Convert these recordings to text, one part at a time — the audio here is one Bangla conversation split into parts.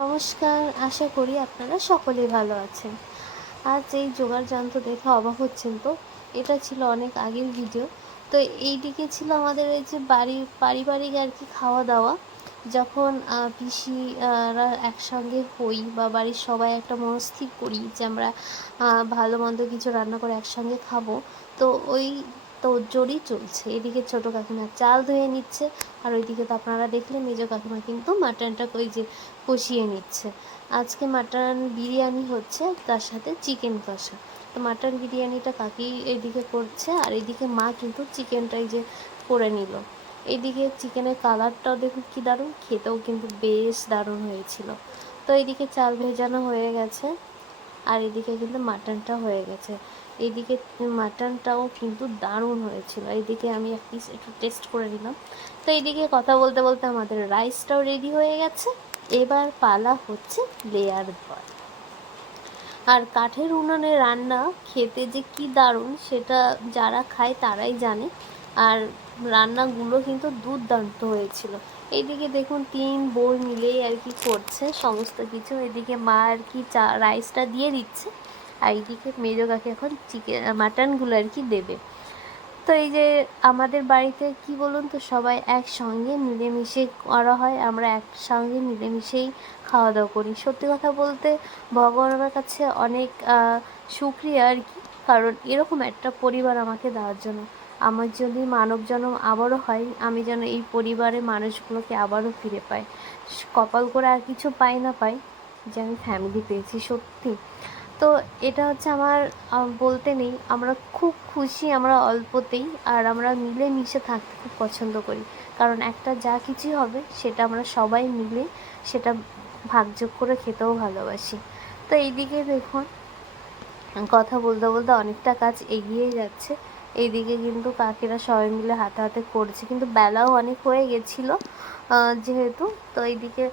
নমস্কার, আশা করি আপনারা সকলেই ভালো আছেন। আজ এই জোগাড় যন্ত্র দেখে অবাক হচ্ছেন তো, এটা ছিল অনেক আগের ভিডিও। তো এইদিকে ছিল আমাদের এই যে পারিবারিক আর কি খাওয়া দাওয়া, যখন পিসিরা একসঙ্গে হই বা বাড়ির সবাই একটা মনস্থির করি যে আমরা ভালো মন্দ কিছু রান্না করে একসঙ্গে খাবো। তো ওই তোড়জোড়ই চলছে। এদিকে ছোটো কাকিমা চাল ধুয়ে নিচ্ছে, আর ওইদিকে তো আপনারা দেখলেন মেজো কাকিমা কিন্তু মাটনটা ওই যে কষিয়ে নিচ্ছে। আজকে মাটন বিরিয়ানি হচ্ছে, তার সাথে চিকেন কষা। তো মাটন বিরিয়ানিটা কাকি এইদিকে করছে, আর এইদিকে মা কিন্তু চিকেনটাই যে করে নিল। এইদিকে চিকেনের কালারটাও দেখুন কী দারুণ, খেতেও কিন্তু বেশ দারুণ হয়েছিল। তো এইদিকে চাল ভেজানো হয়ে গেছে, আর এদিকে কিন্তু মাটনটা হয়ে গেছে। এইদিকে মাটনটাও কিন্তু দারুণ হয়েছিল। এইদিকে আমি এক পিস একটু টেস্ট করে নিলাম। তো এইদিকে কথা বলতে বলতে আমাদের রাইসটাও রেডি হয়ে গেছে। এবার পালা হচ্ছে লেয়ার দেওয়ার। আর কাঠের উনানে রান্না খেতে যে কি দারুণ, সেটা যারা খায় তারাই জানে। আর রান্নাগুলো কিন্তু দুর্দান্ত হয়েছিল। এইদিকে দেখুন 3 বোন মিলেই আর কি করছে সমস্ত কিছু। এদিকে মা আর কি রাইসটা দিয়ে দিচ্ছে, আর এইদিকে মেজো কাকি এখন মাটনগুলো আর কি দেবে। তো এই যে আমাদের বাড়িতে কি বলুন তো, সবাই একসঙ্গে মিলেমিশে করা হয়, আমরা একসঙ্গে মিলেমিশেই খাওয়া দাওয়া করি। সত্যি কথা বলতে ভগবানের কাছে অনেক শুকরিয়া আর কি, কারণ এরকম একটা পরিবার আমাকে দেওয়ার জন্য। আমার যদি মানব জন্ম আবারও হয়, আমি যেন এই পরিবারের মানুষগুলোকে আবারও ফিরে পাই। কপাল করে আর কিছু পাই না পাই, যে আমি ফ্যামিলি পেয়েছি সত্যি। তো এটা হচ্ছে আমার বলতে নেই, আমরা খুব খুশি আমরা অল্পতেই, আর আমরা মিলেমিশে থাকতে খুব পছন্দ করি। কারণ একটা যা কিছুই হবে সেটা আমরা সবাই মিলে সেটা ভাগযোগ করে খেতেও ভালোবাসি। তো এইদিকে দেখুন কথা বলতে বলতে অনেকটা কাজ এগিয়ে যাচ্ছে। এইদিকে কিন্তু কাকিরা সবাই মিলে হাতে হাতে করছে, কিন্তু বেলাও অনেক হয়ে গেছিলো যেহেতু। তো এইদিকে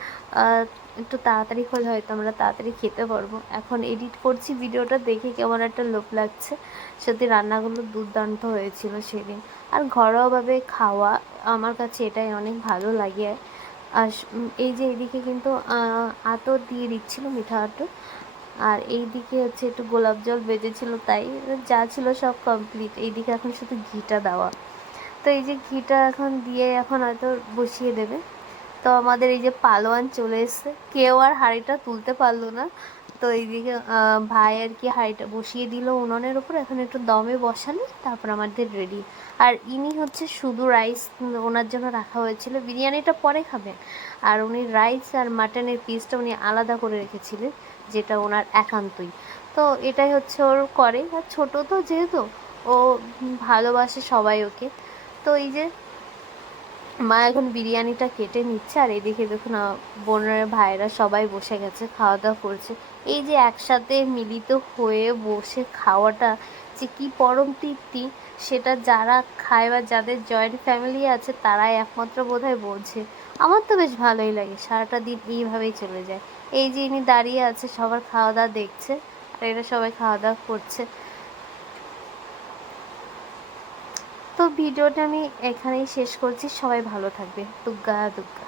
একটু তাড়াতাড়ি হলে হয়তো আমরা তাড়াতাড়ি খেতে পারবো। এখন এডিট করছি, ভিডিওটা দেখে কেমন একটা লোভ লাগছে। সত্যি রান্নাগুলো দুর্দান্ত হয়েছিল সেদিন। আর ঘরোয়াভাবে খাওয়া আমার কাছে এটাই অনেক ভালো লাগে। আর এই যে এইদিকে কিন্তু আতর দিয়ে দিচ্ছিলো, মিঠা আতর। আর এইদিকে হচ্ছে একটু গোলাপ জল বেজেছিল, তাই যা ছিল সব কমপ্লিট। এইদিকে এখন শুধু ঘিটা দেওয়া। তো এই যে ঘিটা এখন দিয়ে এখন হয়তো বসিয়ে দেবে। তো আমাদের এই যে পালোয়ান চলে এসছে, কেউ আর হাঁড়িটা তুলতে পারলো না। তো এইদিকে ভাই আর কি হাঁড়িটা বসিয়ে দিল উনুনের ওপর, এখন একটু দমে বসালে তারপর আমাদের রেডি। আর ইনি হচ্ছে শুধু রাইস ওনার জন্য রাখা হয়েছিল, বিরিয়ানিটা পরে খাবেন। আর উনি রাইস আর মাটনের পিসটা উনি আলাদা করে রেখেছিলেন, যেটা ওনার একান্তই। তো এটাই হচ্ছে ওর করে। আর ছোটো তো যেহেতু, ও ভালোবাসে সবাই ওকে। তো এই যে মা এখন বিরিয়ানিটা কেটে নিচ্ছে, আর এদিকে দেখুন বোনের ভাইরা সবাই বসে গেছে, খাওয়া দাওয়া করছে। এই যে একসাথে মিলিত হয়ে বসে খাওয়াটা যে কি পরম তৃপ্তি, সেটা যারা খায় বা যাদের জয়েন্ট ফ্যামিলি আছে তারাই একমাত্র বোধহয় বোঝে। আমার তো বেশ ভালোই লাগে, সারাটা দিন এইভাবেই চলে যায়। এই যে ইনি দাঁড়িয়ে আছে, সবার খাওয়া দাওয়া দেখছে, আর এরা সবাই খাওয়া দাওয়া করছে। তো ভিডিওটা আমি এখানেই শেষ করছি। সবাই ভালো থাকবে। দুগ্গা দুগ্গা।